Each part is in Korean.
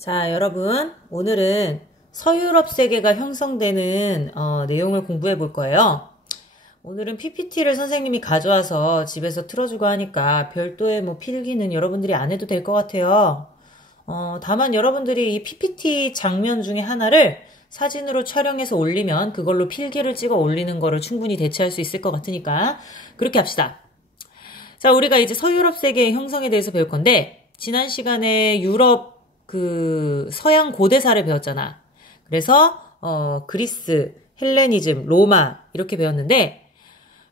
자, 여러분, 오늘은 서유럽 세계가 형성되는 내용을 공부해 볼 거예요. 오늘은 PPT를 선생님이 가져와서 집에서 틀어주고 하니까 별도의 필기는 여러분들이 안 해도 될 것 같아요. 다만 여러분들이 이 PPT 장면 중에 하나를 사진으로 촬영해서 올리면 그걸로 필기를 찍어 올리는 거를 충분히 대체할 수 있을 것 같으니까 그렇게 합시다. 자, 우리가 이제 서유럽 세계의 형성에 대해서 배울 건데, 지난 시간에 유럽 서양 고대사를 배웠잖아. 그래서 그리스, 헬레니즘, 로마 이렇게 배웠는데,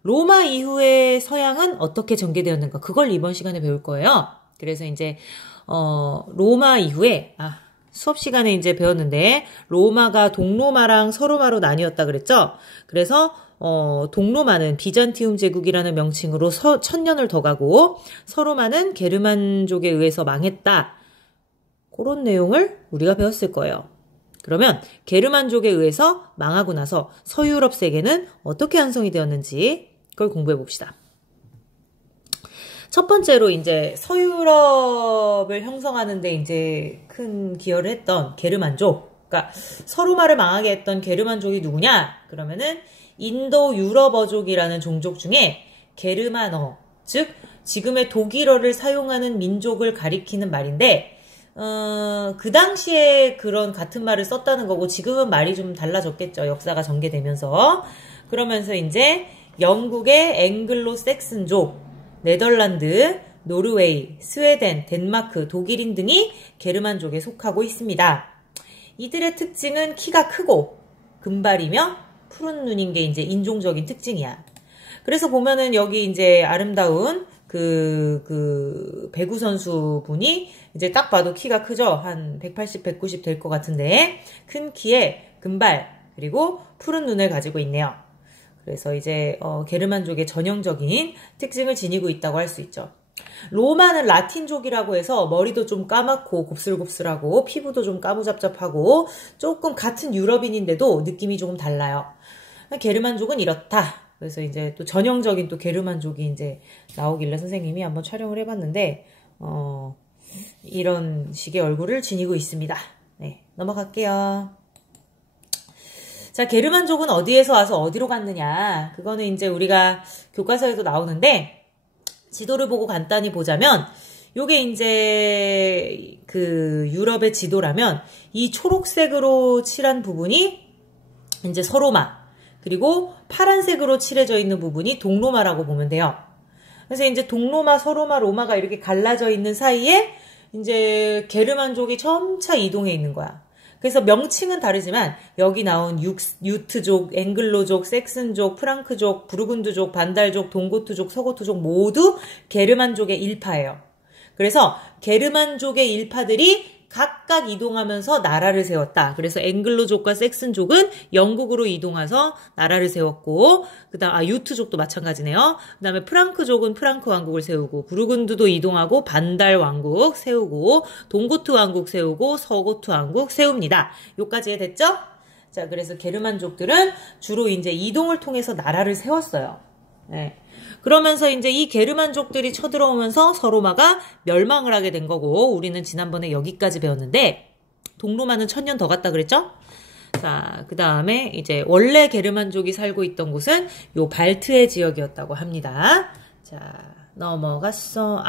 로마 이후의 서양은 어떻게 전개되었는가, 그걸 이번 시간에 배울 거예요. 그래서 이제 로마 이후에 수업 시간에 이제 배웠는데, 로마가 동로마랑 서로마로 나뉘었다 그랬죠. 그래서 동로마는 비잔티움 제국이라는 명칭으로 1000년을 더 가고, 서로마는 게르만족에 의해서 망했다. 그런 내용을 우리가 배웠을 거예요. 그러면 게르만족에 의해서 망하고 나서 서유럽 세계는 어떻게 형성이 되었는지 그걸 공부해 봅시다. 첫 번째로 이제 서유럽을 형성하는데 이제 큰 기여를 했던 게르만족, 그러니까 서로마를 망하게 했던 게르만족이 누구냐? 그러면은 인도 유럽어족이라는 종족 중에 게르만어, 즉 지금의 독일어를 사용하는 민족을 가리키는 말인데, 그 당시에 그런 같은 말을 썼다는 거고, 지금은 말이 좀 달라졌겠죠. 역사가 전개되면서. 그러면서 이제 영국의 앵글로 섹슨족, 네덜란드, 노르웨이, 스웨덴, 덴마크, 독일인 등이 게르만족에 속하고 있습니다. 이들의 특징은 키가 크고 금발이며 푸른 눈인 게 이제 인종적인 특징이야. 그래서 보면은 여기 이제 아름다운 배구 선수 분이 이제 딱 봐도 키가 크죠? 한 180, 190 될 것 같은데, 큰 키에 금발, 그리고 푸른 눈을 가지고 있네요. 그래서 이제 게르만족의 전형적인 특징을 지니고 있다고 할 수 있죠. 로마는 라틴족이라고 해서 머리도 좀 까맣고 곱슬곱슬하고 피부도 좀 까무잡잡하고 조금 같은 유럽인인데도 느낌이 조금 달라요. 게르만족은 이렇다. 그래서 이제 또 전형적인 또 게르만족이 이제 나오길래 선생님이 한번 촬영을 해봤는데, 이런 식의 얼굴을 지니고 있습니다. 네, 넘어갈게요. 자, 게르만족은 어디에서 와서 어디로 갔느냐. 그거는 이제 우리가 교과서에도 나오는데, 지도를 보고 간단히 보자면, 요게 이제 유럽의 지도라면, 이 초록색으로 칠한 부분이 이제 서로마, 그리고 파란색으로 칠해져 있는 부분이 동로마라고 보면 돼요. 그래서 이제 동로마, 서로마, 로마가 이렇게 갈라져 있는 사이에 이제 게르만족이 점차 이동해 있는 거야. 그래서 명칭은 다르지만 여기 나온 유트족, 앵글로족, 섹슨족, 프랑크족, 부르근드족, 반달족, 동고트족, 서고트족 모두 게르만족의 일파예요. 그래서 게르만족의 일파들이 각각 이동하면서 나라를 세웠다. 그래서 앵글로족과 섹슨족은 영국으로 이동해서 나라를 세웠고, 유트족도 마찬가지네요. 그 다음에 프랑크족은 프랑크 왕국을 세우고, 부르근드도 이동하고 반달 왕국 세우고, 동고트 왕국 세우고, 서고트 왕국 세웁니다. 요까지 됐죠? 자, 그래서 게르만족들은 주로 이제 이동을 통해서 나라를 세웠어요. 네. 그러면서 이제 이 게르만족들이 쳐들어오면서 서로마가 멸망을 하게 된 거고, 우리는 지난번에 여기까지 배웠는데, 동로마는 1000년 더 갔다 그랬죠? 자, 그 다음에 이제 원래 게르만족이 살고 있던 곳은 요 발트해 지역이었다고 합니다. 자, 넘어갔어.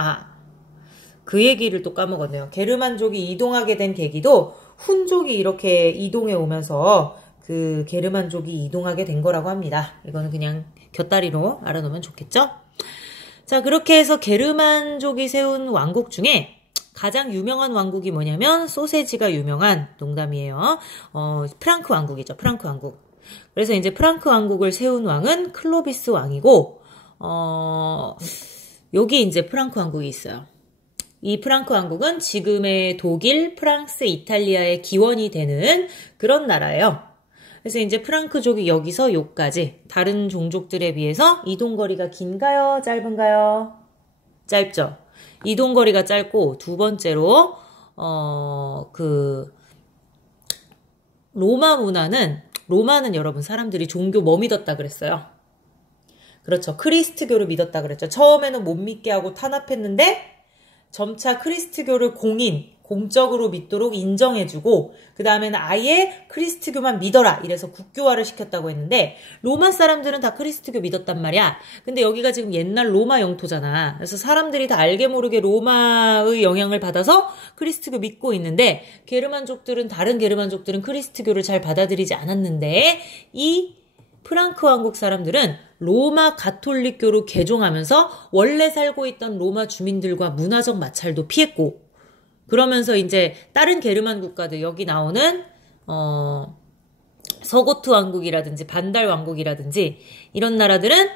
그 얘기를 또 까먹었네요. 게르만족이 이동하게 된 계기도 훈족이 이렇게 이동해 오면서 그 게르만족이 이동하게 된 거라고 합니다. 이거는 그냥 곁다리로 알아놓으면 좋겠죠? 자, 그렇게 해서 게르만족이 세운 왕국 중에 가장 유명한 왕국이 뭐냐면, 소세지가 유명한, 농담이에요. 프랑크 왕국이죠. 프랑크 왕국. 그래서 이제 프랑크 왕국을 세운 왕은 클로비스 왕이고, 여기 이제 프랑크 왕국이 있어요. 이 프랑크 왕국은 지금의 독일, 프랑스, 이탈리아의 기원이 되는 그런 나라예요. 그래서 이제 프랑크족이 여기서 요까지 다른 종족들에 비해서 이동거리가 긴가요? 짧은가요? 짧죠. 이동거리가 짧고, 두 번째로 로마는 여러분 사람들이 종교 뭐 믿었다 그랬어요? 그렇죠. 크리스트교를 믿었다 그랬죠. 처음에는 못 믿게 하고 탄압했는데 점차 크리스트교를 공적으로 믿도록 인정해주고 그 다음에는 아예 크리스트교만 믿어라 이래서 국교화를 시켰다고 했는데 로마 사람들은 다 크리스트교 믿었단 말이야. 근데 여기가 지금 옛날 로마 영토잖아. 그래서 사람들이 다 알게 모르게 로마의 영향을 받아서 크리스트교 믿고 있는데 다른 게르만족들은 크리스트교를 잘 받아들이지 않았는데 이 프랑크 왕국 사람들은 로마 가톨릭교로 개종하면서 원래 살고 있던 로마 주민들과 문화적 마찰도 피했고 그러면서 이제 다른 게르만 국가들 여기 나오는 서고트 왕국이라든지 반달 왕국이라든지 이런 나라들은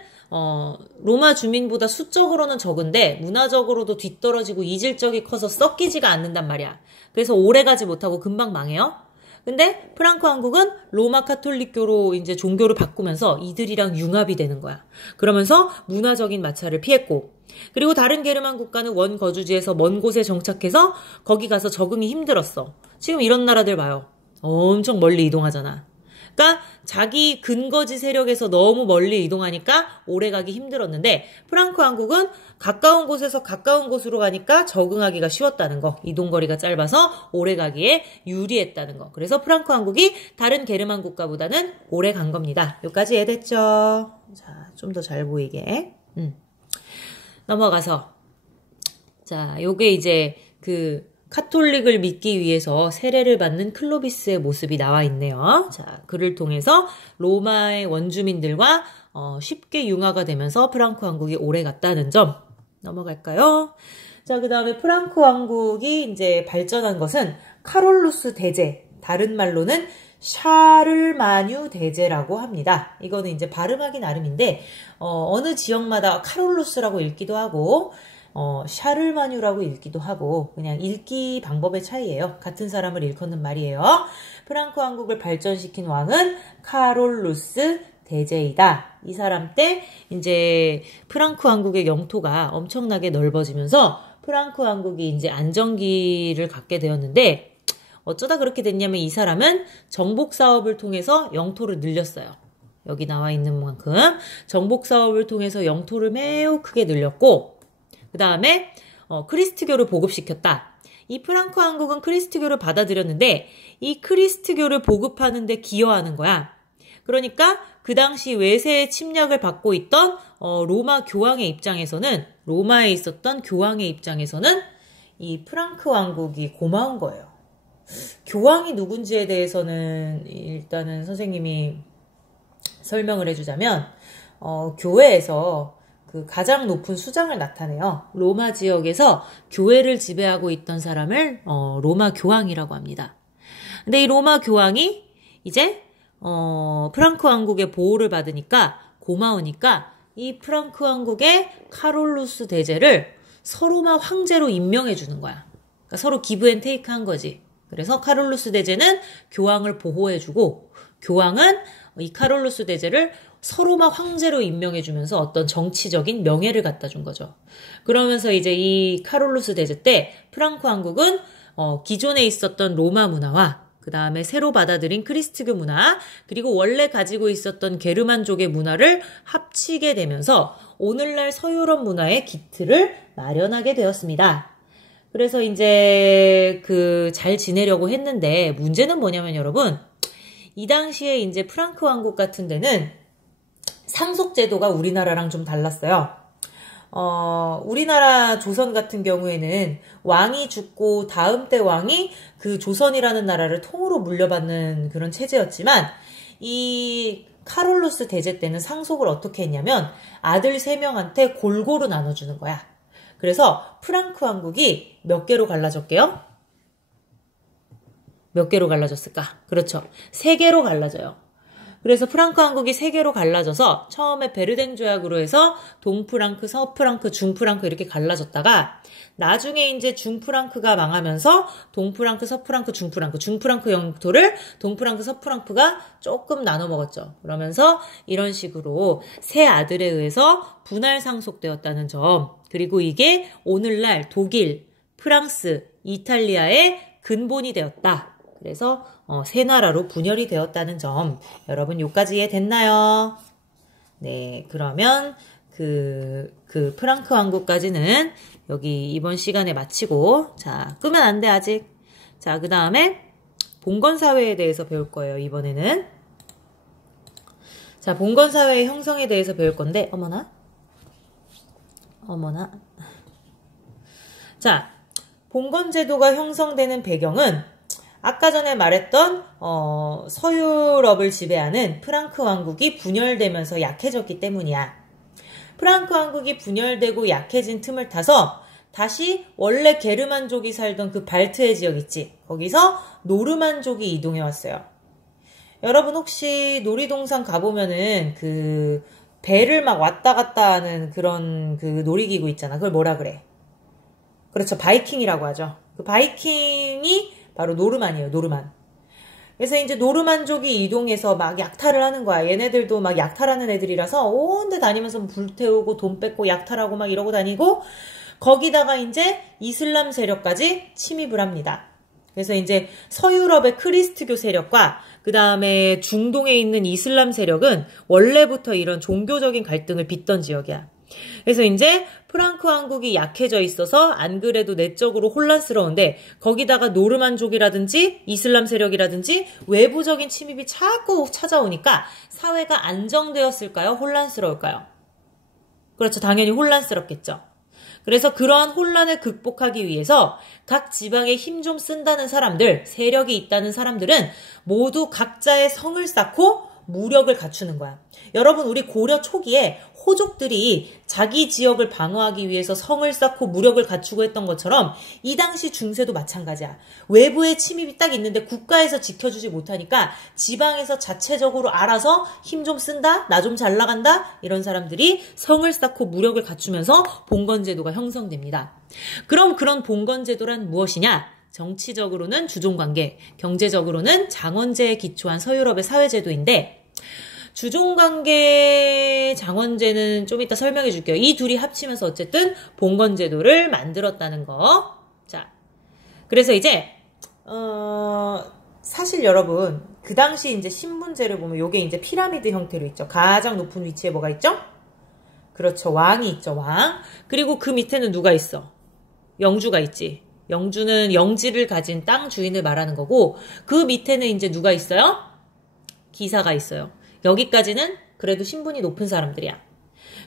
로마 주민보다 수적으로는 적은데 문화적으로도 뒤떨어지고 이질적이 커서 썩기지가 않는단 말이야. 그래서 오래가지 못하고 금방 망해요. 근데 프랑크 왕국은 로마 카톨릭교로 이제 종교를 바꾸면서 이들이랑 융합이 되는 거야. 그러면서 문화적인 마찰을 피했고 그리고 다른 게르만 국가는 원 거주지에서 먼 곳에 정착해서 거기 가서 적응이 힘들었어. 지금 이런 나라들 봐요. 엄청 멀리 이동하잖아. 그러니까 자기 근거지 세력에서 너무 멀리 이동하니까 오래가기 힘들었는데 프랑크 왕국은 가까운 곳에서 가까운 곳으로 가니까 적응하기가 쉬웠다는 거. 이동거리가 짧아서 오래가기에 유리했다는 거. 그래서 프랑크 왕국이 다른 게르만 국가보다는 오래 간 겁니다. 여기까지 이해됐죠? 자, 좀 더 잘 보이게. 넘어가서 자, 요게 이제 카톨릭을 믿기 위해서 세례를 받는 클로비스의 모습이 나와 있네요. 자, 그를 통해서 로마의 원주민들과 쉽게 융화가 되면서 프랑크 왕국이 오래 갔다는 점 넘어갈까요? 자, 그 다음에 프랑크 왕국이 이제 발전한 것은 카롤루스 대제, 다른 말로는 샤를마뉴 대제라고 합니다. 이거는 이제 발음하기 나름인데 어느 지역마다 카롤루스라고 읽기도 하고 샤를마뉴라고 읽기도 하고 그냥 읽기 방법의 차이예요. 같은 사람을 일컫는 말이에요. 프랑크 왕국을 발전시킨 왕은 카롤루스 대제이다. 이 사람 때 이제 프랑크 왕국의 영토가 엄청나게 넓어지면서 프랑크 왕국이 이제 안정기를 갖게 되었는데 어쩌다 그렇게 됐냐면 이 사람은 정복 사업을 통해서 영토를 늘렸어요. 여기 나와 있는 만큼 정복 사업을 통해서 영토를 매우 크게 늘렸고 그 다음에 크리스트교를 보급시켰다. 이 프랑크 왕국은 크리스트교를 받아들였는데 이 크리스트교를 보급하는 데 기여하는 거야. 그러니까 그 당시 외세의 침략을 받고 있던 로마 교황의 입장에서는 로마에 있었던 교황의 입장에서는 이 프랑크 왕국이 고마운 거예요. 교황이 누군지에 대해서는 일단은 선생님이 설명을 해주자면 교회에서 가장 높은 수장을 나타내요. 로마 지역에서 교회를 지배하고 있던 사람을 로마 교황이라고 합니다. 근데 이 로마 교황이 이제 프랑크 왕국의 보호를 받으니까 고마우니까 이 프랑크 왕국의 카롤루스 대제를 서로마 황제로 임명해 주는 거야. 그러니까 서로 기브 앤 테이크 한 거지. 그래서 카롤루스 대제는 교황을 보호해주고 교황은 이 카롤루스 대제를 서로마 황제로 임명해주면서 어떤 정치적인 명예를 갖다 준 거죠. 그러면서 이제 이 카롤루스 대제 때 프랑크 왕국은 기존에 있었던 로마 문화와 그 다음에 새로 받아들인 크리스트교 문화 그리고 원래 가지고 있었던 게르만족의 문화를 합치게 되면서 오늘날 서유럽 문화의 기틀을 마련하게 되었습니다. 그래서 이제 잘 지내려고 했는데 문제는 뭐냐면 여러분 이 당시에 이제 프랑크 왕국 같은 데는 상속 제도가 우리나라랑 좀 달랐어요. 우리나라 조선 같은 경우에는 왕이 죽고 다음 때 왕이 그 조선이라는 나라를 통으로 물려받는 그런 체제였지만 이 카롤루스 대제 때는 상속을 어떻게 했냐면 아들 3명한테 골고루 나눠주는 거야. 그래서 프랑크 왕국이 몇 개로 갈라졌게요? 몇 개로 갈라졌을까? 그렇죠. 3개로 갈라져요. 그래서 프랑크 왕국이 3개로 갈라져서 처음에 베르댕 조약으로 해서 동프랑크, 서프랑크, 중프랑크 이렇게 갈라졌다가 나중에 이제 중프랑크가 망하면서 동프랑크, 서프랑크, 중프랑크 영토를 동프랑크, 서프랑크가 조금 나눠 먹었죠. 그러면서 이런 식으로 세 아들에 의해서 분할 상속되었다는 점. 그리고 이게 오늘날 독일, 프랑스, 이탈리아의 근본이 되었다. 그래서 세 나라로 분열이 되었다는 점. 여러분 여기까지 이해됐나요? 네, 그러면 그 프랑크 왕국까지는 여기 이번 시간에 마치고, 자, 끄면 안 돼, 아직. 자, 그 다음에 봉건사회에 대해서 배울 거예요, 이번에는. 자, 봉건사회의 형성에 대해서 배울 건데, 어머나. 자, 봉건제도가 형성되는 배경은 아까 전에 말했던 서유럽을 지배하는 프랑크 왕국이 분열되면서 약해졌기 때문이야. 프랑크 왕국이 분열되고 약해진 틈을 타서 다시 원래 게르만족이 살던 그 발트해 지역 있지? 거기서 노르만족이 이동해 왔어요. 여러분 혹시 놀이동산 가보면은 그 배를 막 왔다 갔다 하는 그런 그 놀이기구 있잖아. 그걸 뭐라 그래? 그렇죠. 바이킹이라고 하죠. 그 바이킹이 바로 노르만이에요. 노르만. 그래서 이제 노르만족이 이동해서 막 약탈을 하는 거야. 얘네들도 막 약탈하는 애들이라서 온 데 다니면서 불태우고 돈 뺏고 약탈하고 막 이러고 다니고 거기다가 이제 이슬람 세력까지 침입을 합니다. 그래서 이제 서유럽의 크리스트교 세력과 그 다음에 중동에 있는 이슬람 세력은 원래부터 이런 종교적인 갈등을 빚던 지역이야. 그래서 이제 프랑크 왕국이 약해져 있어서 안 그래도 내적으로 혼란스러운데 거기다가 노르만족이라든지 이슬람 세력이라든지 외부적인 침입이 자꾸 찾아오니까 사회가 안정되었을까요? 혼란스러울까요? 그렇죠. 당연히 혼란스럽겠죠. 그래서 그러한 혼란을 극복하기 위해서 각 지방에 힘 좀 쓴다는 사람들, 세력이 있다는 사람들은 모두 각자의 성을 쌓고 무력을 갖추는 거야. 여러분 우리 고려 초기에 호족들이 자기 지역을 방어하기 위해서 성을 쌓고 무력을 갖추고 했던 것처럼 이 당시 중세도 마찬가지야. 외부의 침입이 딱 있는데 국가에서 지켜주지 못하니까 지방에서 자체적으로 알아서 힘 좀 쓴다? 나 좀 잘 나간다? 이런 사람들이 성을 쌓고 무력을 갖추면서 봉건제도가 형성됩니다. 그럼 그런 봉건제도란 무엇이냐? 정치적으로는 주종관계, 경제적으로는 장원제에 기초한 서유럽의 사회제도인데 주종관계, 장원제는 좀 이따 설명해 줄게요. 이 둘이 합치면서 어쨌든 봉건제도를 만들었다는 거. 자, 그래서 이제 사실 여러분 그 당시 이제 신분제를 보면 요게 이제 피라미드 형태로 있죠. 가장 높은 위치에 뭐가 있죠? 그렇죠. 왕이 있죠. 왕. 그리고 그 밑에는 누가 있어? 영주가 있지. 영주는 영지를 가진 땅 주인을 말하는 거고 그 밑에는 이제 누가 있어요? 기사가 있어요. 여기까지는 그래도 신분이 높은 사람들이야.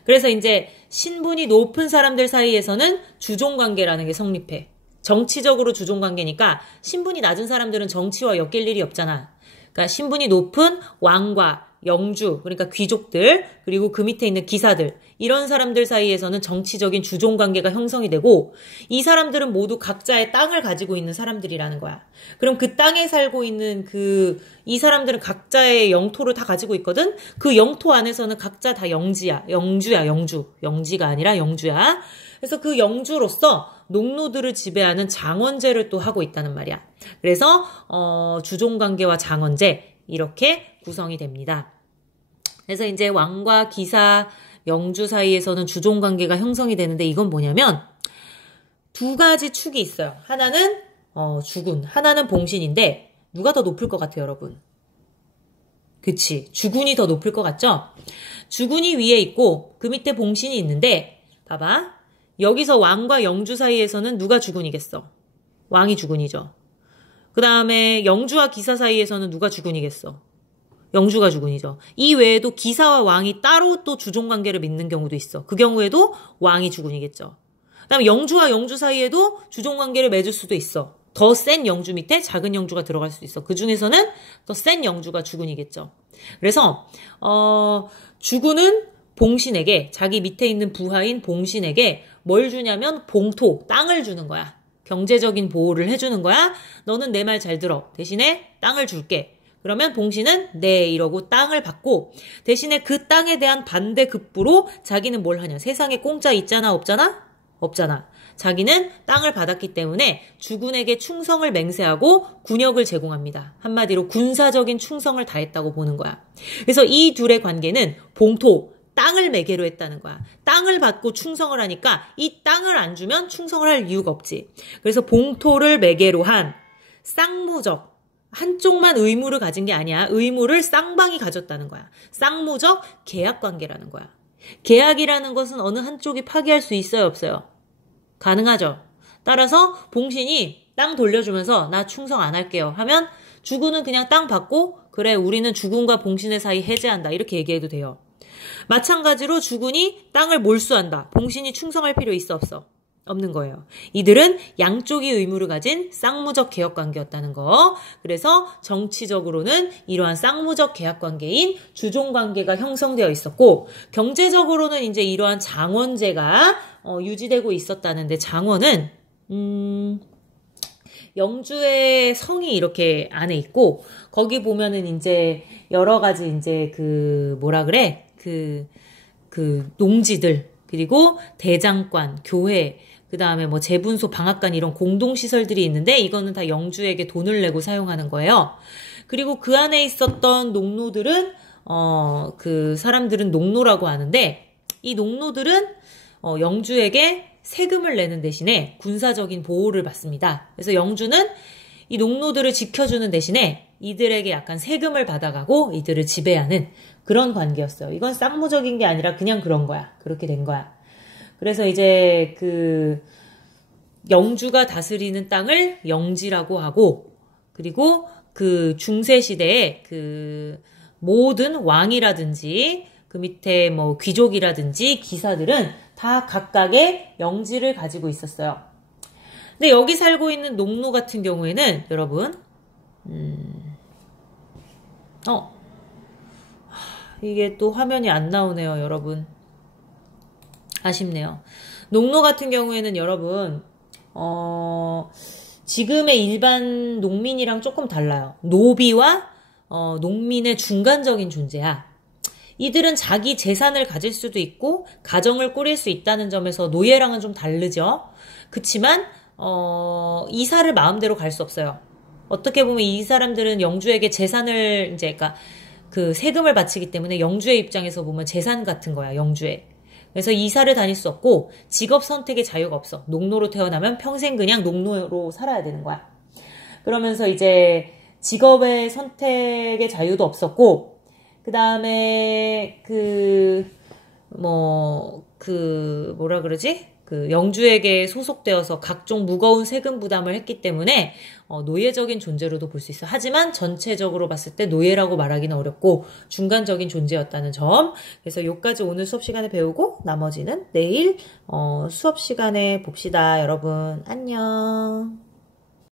그래서 이제 신분이 높은 사람들 사이에서는 주종관계라는 게 성립해. 정치적으로 주종관계니까 신분이 낮은 사람들은 정치와 엮일 일이 없잖아. 그러니까 신분이 높은 왕과 영주, 그러니까 귀족들, 그리고 그 밑에 있는 기사들, 이런 사람들 사이에서는 정치적인 주종관계가 형성이 되고 이 사람들은 모두 각자의 땅을 가지고 있는 사람들이라는 거야. 그럼 그 땅에 살고 있는 이 사람들은 각자의 영토를 다 가지고 있거든? 그 영토 안에서는 각자 다 영지야. 영지가 아니라 영주야. 그래서 그 영주로서 농노들을 지배하는 장원제를 또 하고 있다는 말이야. 그래서 주종관계와 장원제 이렇게 구성이 됩니다. 그래서 이제 왕과 기사, 영주 사이에서는 주종관계가 형성이 되는데 이건 뭐냐면 두 가지 축이 있어요. 하나는 주군, 하나는 봉신인데 누가 더 높을 것 같아요, 여러분? 그치, 주군이 더 높을 것 같죠? 주군이 위에 있고 그 밑에 봉신이 있는데 봐봐. 여기서 왕과 영주 사이에서는 누가 주군이겠어? 왕이 주군이죠. 그 다음에 영주와 기사 사이에서는 누가 주군이겠어? 영주가 주군이죠. 이 외에도 기사와 왕이 따로 또 주종관계를 맺는 경우도 있어. 그 경우에도 왕이 주군이겠죠. 그 다음에 영주와 영주 사이에도 주종관계를 맺을 수도 있어. 더 센 영주 밑에 작은 영주가 들어갈 수도 있어. 그 중에서는 더 센 영주가 주군이겠죠. 그래서 주군은 봉신에게, 자기 밑에 있는 부하인 봉신에게 뭘 주냐면 봉토, 땅을 주는 거야. 경제적인 보호를 해주는 거야. 너는 내 말 잘 들어. 대신에 땅을 줄게. 그러면 봉신은 네 이러고 땅을 받고 대신에 그 땅에 대한 반대급부로 자기는 뭘 하냐. 세상에 공짜 있잖아 없잖아? 없잖아. 자기는 땅을 받았기 때문에 주군에게 충성을 맹세하고 군역을 제공합니다. 한마디로 군사적인 충성을 다했다고 보는 거야. 그래서 이 둘의 관계는 봉토, 땅을 매개로 했다는 거야. 땅을 받고 충성을 하니까 이 땅을 안 주면 충성을 할 이유가 없지. 그래서 봉토를 매개로 한 쌍무적, 한쪽만 의무를 가진 게 아니야. 의무를 쌍방이 가졌다는 거야. 쌍무적 계약관계라는 거야. 계약이라는 것은 어느 한쪽이 파기할 수 있어요, 없어요? 가능하죠. 따라서 봉신이 땅 돌려주면서 나 충성 안 할게요 하면 주군은 그냥 땅 받고 그래 우리는 주군과 봉신의 사이 해제한다 이렇게 얘기해도 돼요. 마찬가지로 주군이 땅을 몰수한다. 봉신이 충성할 필요 있어 없어? 없는 거예요. 이들은 양쪽이 의무를 가진 쌍무적 계약관계였다는 거. 그래서 정치적으로는 이러한 쌍무적 계약관계인 주종관계가 형성되어 있었고 경제적으로는 이제 이러한 장원제가 유지되고 있었다는데 장원은 영주의 성이 이렇게 안에 있고 거기 보면은 이제 여러 가지 이제 그 뭐라 그래 그 농지들 그리고 대장관 교회 그 다음에 뭐 재분소 방앗간 이런 공동시설들이 있는데 이거는 다 영주에게 돈을 내고 사용하는 거예요. 그리고 그 안에 있었던 농노들은 그 사람들은 농노라고 하는데 이 농노들은 영주에게 세금을 내는 대신에 군사적인 보호를 받습니다. 그래서 영주는 이 농노들을 지켜주는 대신에 이들에게 약간 세금을 받아가고 이들을 지배하는 그런 관계였어요. 이건 쌍무적인 게 아니라 그냥 그런 거야. 그렇게 된 거야. 그래서 이제 그 영주가 다스리는 땅을 영지라고 하고 그리고 그 중세시대에 그 모든 왕이라든지 그 밑에 뭐 귀족이라든지 기사들은 다 각각의 영지를 가지고 있었어요. 근데 여기 살고 있는 농노 같은 경우에는 여러분 이게 또 화면이 안 나오네요, 여러분. 아쉽네요. 농노 같은 경우에는 여러분 지금의 일반 농민이랑 조금 달라요. 노비와 농민의 중간적인 존재야. 이들은 자기 재산을 가질 수도 있고 가정을 꾸릴 수 있다는 점에서 노예랑은 좀 다르죠. 그치만 이사를 마음대로 갈 수 없어요. 어떻게 보면 이 사람들은 영주에게 재산을 이제 그러니까 그 세금을 바치기 때문에 영주의 입장에서 보면 재산 같은 거야, 영주의. 그래서 이사를 다닐 수 없고 직업 선택의 자유가 없어. 농노로 태어나면 평생 그냥 농노로 살아야 되는 거야. 그러면서 이제 직업의 선택의 자유도 없었고 그 다음에 뭐라 그러지? 그 영주에게 소속되어서 각종 무거운 세금 부담을 했기 때문에 노예적인 존재로도 볼 수 있어. 하지만 전체적으로 봤을 때 노예라고 말하기는 어렵고 중간적인 존재였다는 점. 그래서 요까지 오늘 수업 시간에 배우고 나머지는 내일 수업 시간에 봅시다. 여러분 안녕.